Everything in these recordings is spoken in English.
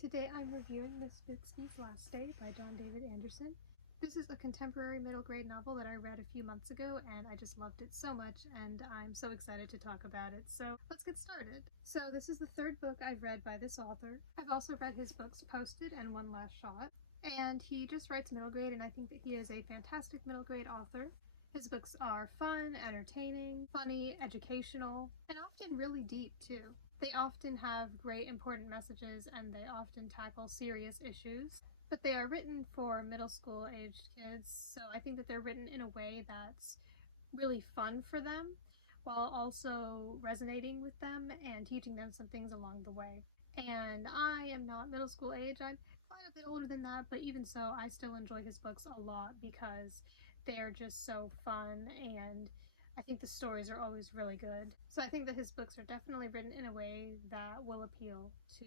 Today I'm reviewing Miss Bixby's Last Day by John David Anderson. This is a contemporary middle grade novel that I read a few months ago and I just loved it so much and I'm so excited to talk about it. So let's get started. So this is the third book I've read by this author. I've also read his books Posted and One Last Shot. And he just writes middle grade and I think that he is a fantastic middle grade author. His books are fun, entertaining, funny, educational, and often really deep too. They often have great important messages and they often tackle serious issues, but they are written for middle school aged kids, so I think that they're written in a way that's really fun for them while also resonating with them and teaching them some things along the way. And I am not middle school age, I'm quite a bit older than that, but even so, I still enjoy his books a lot because they're just so fun and I think the stories are always really good. So I think that his books are definitely written in a way that will appeal to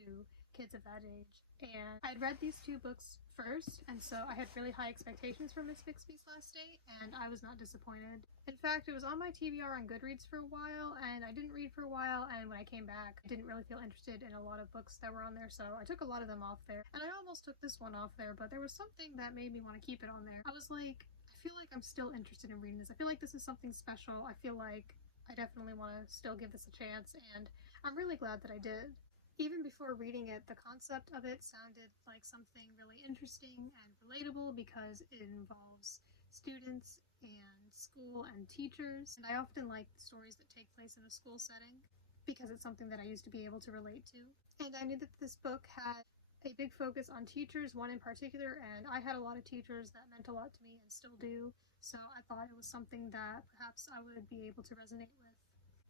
kids of that age. And I'd read these two books first, and so I had really high expectations for Miss Bixby's Last Day, and I was not disappointed. In fact, it was on my TBR on Goodreads for a while, and I didn't read for a while, and when I came back, I didn't really feel interested in a lot of books that were on there, so I took a lot of them off there. And I almost took this one off there, but there was something that made me want to keep it on there. I was like, I feel like I'm still interested in reading this. I feel like this is something special. I feel like I definitely want to still give this a chance, and I'm really glad that I did. Even before reading it, the concept of it sounded like something really interesting and relatable because it involves students and school and teachers. And I often like stories that take place in a school setting because it's something that I used to be able to relate to. And I knew that this book had a big focus on teachers, one in particular, and I had a lot of teachers that meant a lot to me and still do, so I thought it was something that perhaps I would be able to resonate with.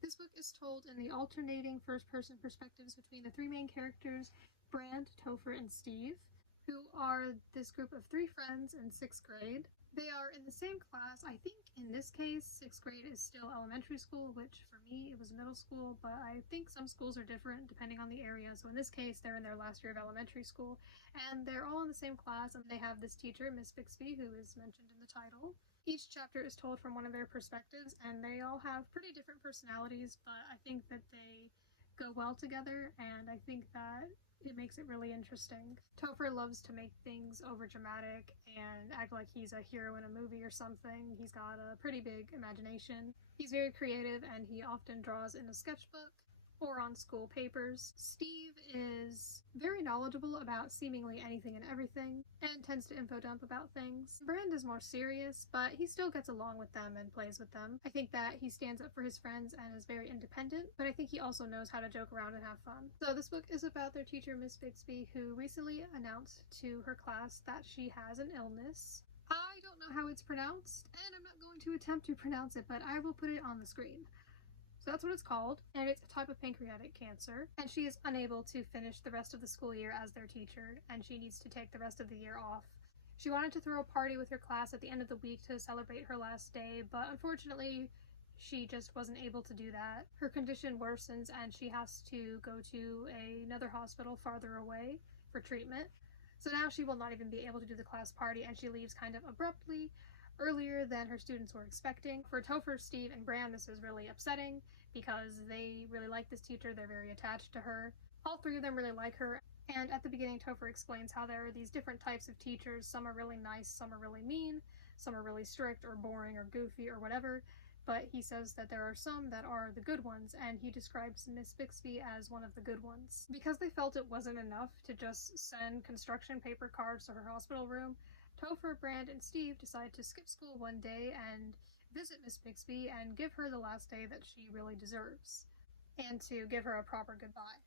This book is told in the alternating first-person perspectives between the three main characters, Brand, Topher, and Steve, who are this group of three friends in 6th grade. They are in the same class. I think in this case, 6th grade is still elementary school, which for me, it was middle school, but I think some schools are different depending on the area. So in this case, they're in their last year of elementary school, and they're all in the same class, and they have this teacher, Miss Bixby, who is mentioned in the title. Each chapter is told from one of their perspectives, and they all have pretty different personalities, but I think that they go well together, and I think that it makes it really interesting. Topher loves to make things over dramatic and act like he's a hero in a movie or something. He's got a pretty big imagination. He's very creative and he often draws in a sketchbook or on school papers. Steve is very knowledgeable about seemingly anything and everything and tends to info dump about things. Brand is more serious, but he still gets along with them and plays with them. I think that he stands up for his friends and is very independent, but I think he also knows how to joke around and have fun. So this book is about their teacher, Miss Bixby, who recently announced to her class that she has an illness. I don't know how it's pronounced, and I'm not going to attempt to pronounce it, but I will put it on the screen. So that's what it's called, and it's a type of pancreatic cancer, and she is unable to finish the rest of the school year as their teacher, and she needs to take the rest of the year off. She wanted to throw a party with her class at the end of the week to celebrate her last day, but unfortunately, she just wasn't able to do that. Her condition worsens, and she has to go to another hospital farther away for treatment. So now she will not even be able to do the class party, and she leaves kind of abruptly, earlier than her students were expecting. For Topher, Steve, and Brand, this is really upsetting because they really like this teacher, they're very attached to her. All three of them really like her, and at the beginning Topher explains how there are these different types of teachers. Some are really nice, some are really mean, some are really strict or boring or goofy or whatever, but he says that there are some that are the good ones, and he describes Miss Bixby as one of the good ones. Because they felt it wasn't enough to just send construction paper cards to her hospital room, Topher, Brand, and Steve decide to skip school one day and visit Miss Bixby and give her the last day that she really deserves, and to give her a proper goodbye.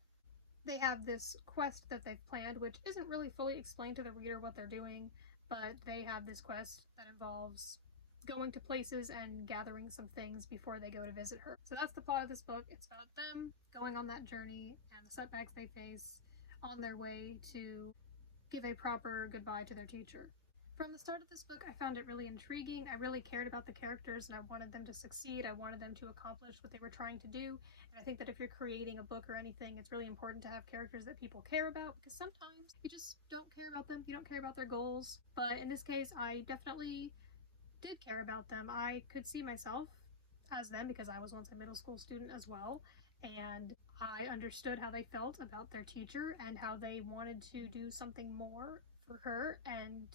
They have this quest that they've planned, which isn't really fully explained to the reader what they're doing, but they have this quest that involves going to places and gathering some things before they go to visit her. So that's the plot of this book. It's about them going on that journey and the setbacks they face on their way to give a proper goodbye to their teacher. From the start of this book, I found it really intriguing. I really cared about the characters and I wanted them to succeed. I wanted them to accomplish what they were trying to do. And I think that if you're creating a book or anything, it's really important to have characters that people care about, because sometimes you just don't care about them. You don't care about their goals. But in this case, I definitely did care about them. I could see myself as them because I was once a middle school student as well. And I understood how they felt about their teacher and how they wanted to do something more for her, and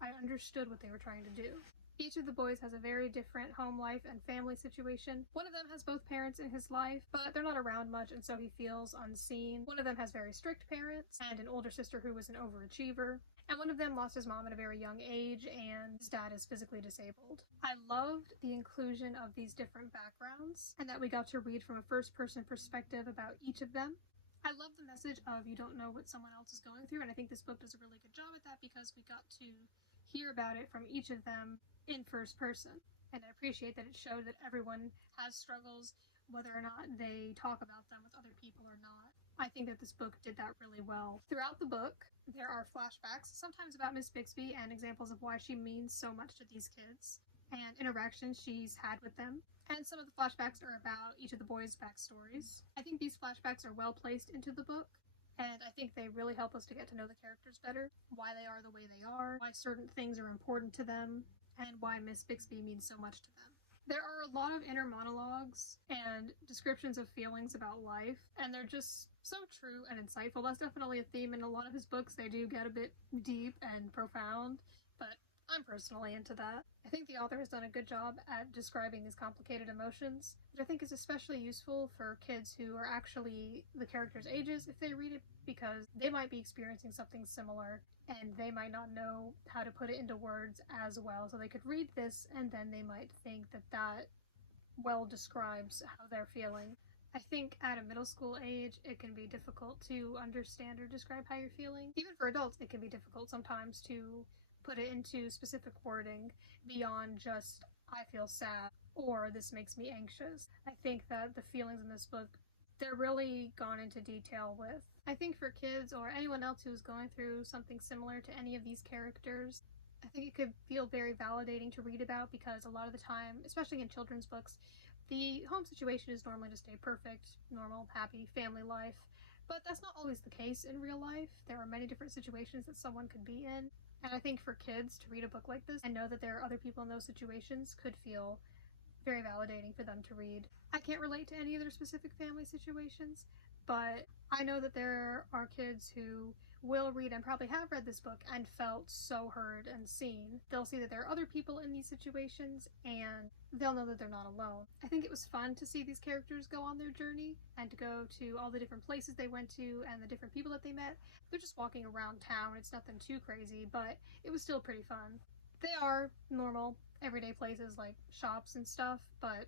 I understood what they were trying to do. Each of the boys has a very different home life and family situation. One of them has both parents in his life, but they're not around much, and so he feels unseen. One of them has very strict parents and an older sister who was an overachiever. And one of them lost his mom at a very young age, and his dad is physically disabled. I loved the inclusion of these different backgrounds, and that we got to read from a first-person perspective about each of them. I love the message of you don't know what someone else is going through, and I think this book does a really good job at that because we got to hear about it from each of them in first person. And I appreciate that it showed that everyone has struggles, whether or not they talk about them with other people or not. I think that this book did that really well. Throughout the book, there are flashbacks, sometimes about Miss Bixby and examples of why she means so much to these kids and interactions she's had with them. And some of the flashbacks are about each of the boys' backstories. I think these flashbacks are well placed into the book, and I think they really help us to get to know the characters better, why they are the way they are, why certain things are important to them, and why Miss Bixby means so much to them. There are a lot of inner monologues and descriptions of feelings about life, and they're just so true and insightful. That's definitely a theme in a lot of his books. They do get a bit deep and profound, but I'm personally into that. I think the author has done a good job at describing these complicated emotions, which I think is especially useful for kids who are actually the characters' ages if they read it, because they might be experiencing something similar and they might not know how to put it into words as well. So they could read this and then they might think that that well describes how they're feeling. I think at a middle school age, it can be difficult to understand or describe how you're feeling. Even for adults, it can be difficult sometimes to put it into specific wording beyond just, I feel sad, or this makes me anxious. I think that the feelings in this book, they're really gone into detail with. I think for kids or anyone else who's going through something similar to any of these characters, I think it could feel very validating to read about, because a lot of the time, especially in children's books, the home situation is normally just a perfect, normal, happy family life. But that's not always the case in real life. There are many different situations that someone could be in. And I think for kids to read a book like this and know that there are other people in those situations could feel very validating for them to read. I can't relate to any of their specific family situations, but I know that there are kids who will read and probably have read this book and felt so heard and seen. They'll see that there are other people in these situations and they'll know that they're not alone. I think it was fun to see these characters go on their journey and to go to all the different places they went to and the different people that they met. They're just walking around town. It's nothing too crazy, but it was still pretty fun. They are normal, everyday places like shops and stuff, but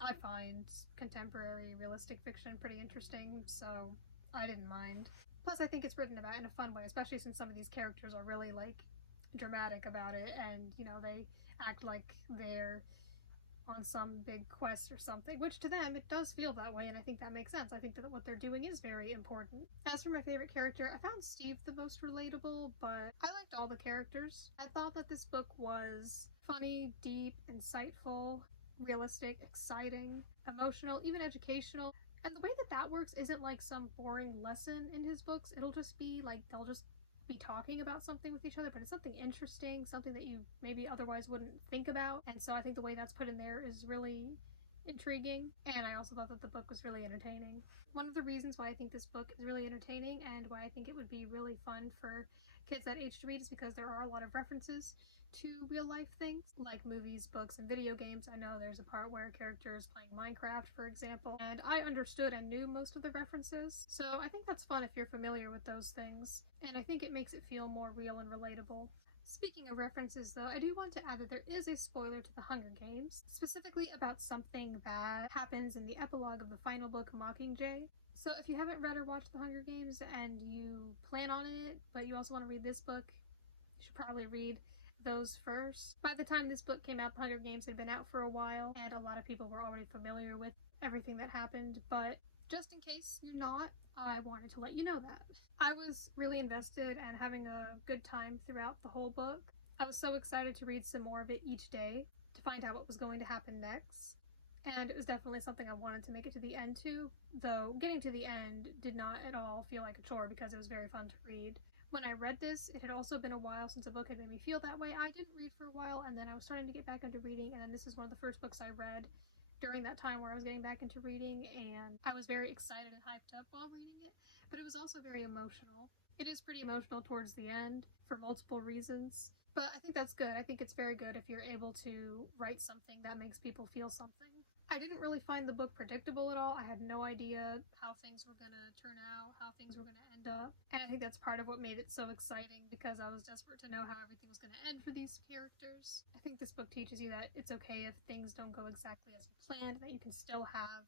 I find contemporary realistic fiction pretty interesting, so I didn't mind. Plus, I think it's written about in a fun way, especially since some of these characters are really, like, dramatic about it, and, you know, they act like they're on some big quest or something, which to them, it does feel that way, and I think that makes sense. I think that what they're doing is very important. As for my favorite character, I found Steve the most relatable, but I liked all the characters. I thought that this book was funny, deep, insightful, realistic, exciting, emotional, even educational. And the way that that works isn't like some boring lesson in his books. It'll just be like they'll just be talking about something with each other, but it's something interesting, something that you maybe otherwise wouldn't think about. And so I think the way that's put in there is really intriguing. And I also thought that the book was really entertaining. One of the reasons why I think this book is really entertaining and why I think it would be really fun for kids that age to read is because there are a lot of references to real life things like movies, books, and video games. I know there's a part where a character is playing Minecraft, for example, and I understood and knew most of the references, so I think that's fun if you're familiar with those things, and I think it makes it feel more real and relatable. Speaking of references, though, I do want to add that there is a spoiler to The Hunger Games, specifically about something that happens in the epilogue of the final book, Mockingjay. So if you haven't read or watched The Hunger Games and you plan on it, but you also want to read this book, you should probably read those first. By the time this book came out, The Hunger Games had been out for a while, and a lot of people were already familiar with everything that happened, but just in case you're not, I wanted to let you know that. I was really invested and having a good time throughout the whole book. I was so excited to read some more of it each day to find out what was going to happen next, and it was definitely something I wanted to make it to the end to, though getting to the end did not at all feel like a chore because it was very fun to read. When I read this, it had also been a while since a book had made me feel that way. I didn't read for a while, and then I was starting to get back into reading, and then this is one of the first books I read during that time where I was getting back into reading, and I was very excited and hyped up while reading it, but it was also very emotional. It is pretty emotional towards the end for multiple reasons, but I think that's good. I think it's very good if you're able to write something that makes people feel something. I didn't really find the book predictable at all. I had no idea how things were gonna turn out, how things were gonna end up. And I think that's part of what made it so exciting, because I was desperate to know how everything was gonna end for these characters. I think this book teaches you that it's okay if things don't go exactly as you planned, that you can still have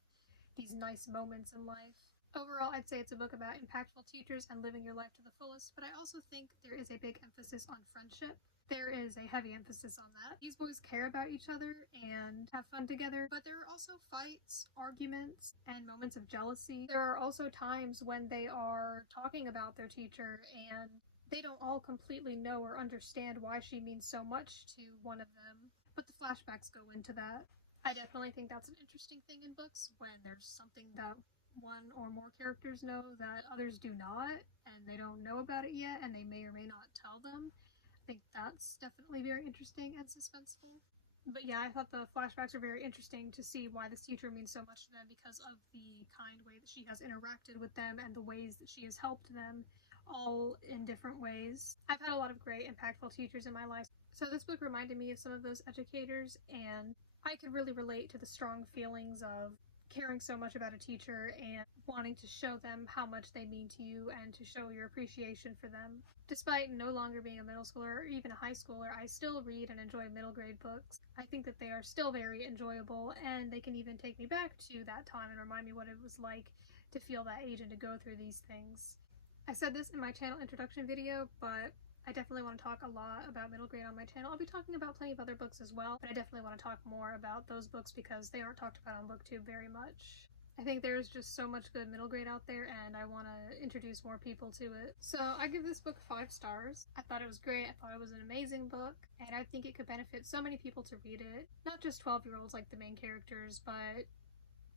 these nice moments in life. Overall, I'd say it's a book about impactful teachers and living your life to the fullest, but I also think there is a big emphasis on friendship. There is a heavy emphasis on that. These boys care about each other and have fun together, but there are also fights, arguments, and moments of jealousy. There are also times when they are talking about their teacher and they don't all completely know or understand why she means so much to one of them, but the flashbacks go into that. I definitely think that's an interesting thing in books, when there's something that one or more characters know that others do not, and they don't know about it yet, and they may or may not tell them. I think that's definitely very interesting and suspenseful. But yeah, I thought the flashbacks are very interesting to see why this teacher means so much to them, because of the kind way that she has interacted with them and the ways that she has helped them, all in different ways. I've had a lot of great, impactful teachers in my life, so this book reminded me of some of those educators, and I could really relate to the strong feelings of caring so much about a teacher and wanting to show them how much they mean to you and to show your appreciation for them. Despite no longer being a middle schooler or even a high schooler, I still read and enjoy middle grade books. I think that they are still very enjoyable, and they can even take me back to that time and remind me what it was like to feel that age and to go through these things. I said this in my channel introduction video, but I definitely want to talk a lot about middle grade on my channel. I'll be talking about plenty of other books as well, but I definitely want to talk more about those books because they aren't talked about on BookTube very much. I think there's just so much good middle grade out there, and I want to introduce more people to it. So I give this book 5 stars. I thought it was great. I thought it was an amazing book, and I think it could benefit so many people to read it. Not just 12-year-olds like the main characters, but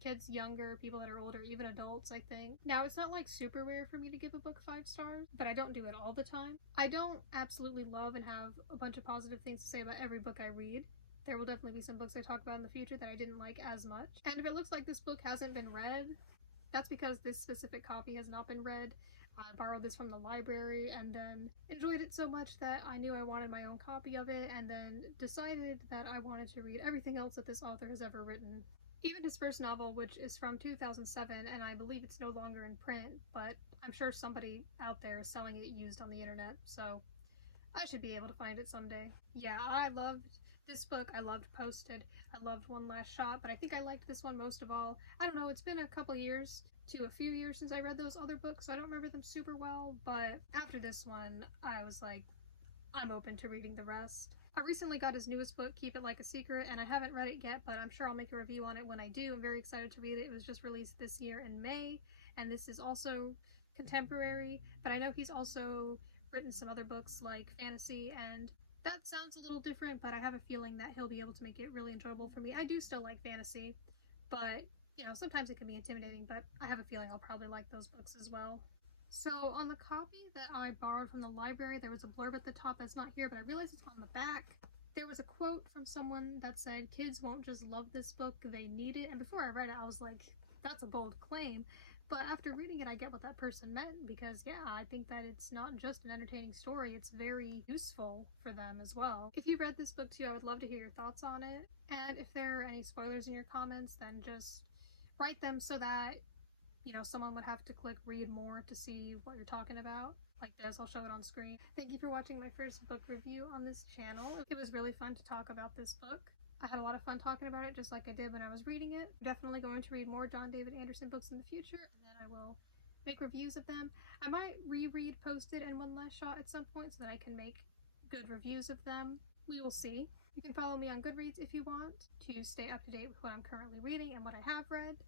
kids younger, people that are older, even adults, I think. Now, it's not like super rare for me to give a book 5 stars, but I don't do it all the time. I don't absolutely love and have a bunch of positive things to say about every book I read. There will definitely be some books I talk about in the future that I didn't like as much. And if it looks like this book hasn't been read, that's because this specific copy has not been read. I borrowed this from the library and then enjoyed it so much that I knew I wanted my own copy of it, and then decided that I wanted to read everything else that this author has ever written. Even his first novel, which is from 2007, and I believe it's no longer in print, but I'm sure somebody out there is selling it used on the internet, so I should be able to find it someday. Yeah, I loved this book. I loved Posted. I loved One Last Shot, but I think I liked this one most of all. I don't know, it's been a couple years to a few years since I read those other books, so I don't remember them super well, but after this one, I was like, I'm open to reading the rest. I recently got his newest book, Keep It Like a Secret, and I haven't read it yet, but I'm sure I'll make a review on it when I do. I'm very excited to read it. It was just released this year in May, and this is also contemporary, but I know he's also written some other books like fantasy, and that sounds a little different, but I have a feeling that he'll be able to make it really enjoyable for me. I do still like fantasy, but, you know, sometimes it can be intimidating, but I have a feeling I'll probably like those books as well. So on the copy that I borrowed from the library, there was a blurb at the top that's not here, but I realized it's on the back. There was a quote from someone that said, "Kids won't just love this book, they need it." And before I read it, I was like, that's a bold claim. But after reading it, I get what that person meant, because yeah, I think that it's not just an entertaining story, it's very useful for them as well. If you read this book too, I would love to hear your thoughts on it. And if there are any spoilers in your comments, then just write them so that, you know, someone would have to click read more to see what you're talking about. Like this, I'll show it on screen. Thank you for watching my first book review on this channel. It was really fun to talk about this book. I had a lot of fun talking about it, just like I did when I was reading it. I'm definitely going to read more John David Anderson books in the future, and then I will make reviews of them. I might reread Posted and One Last Shot at some point so that I can make good reviews of them. We will see. You can follow me on Goodreads if you want to stay up to date with what I'm currently reading and what I have read.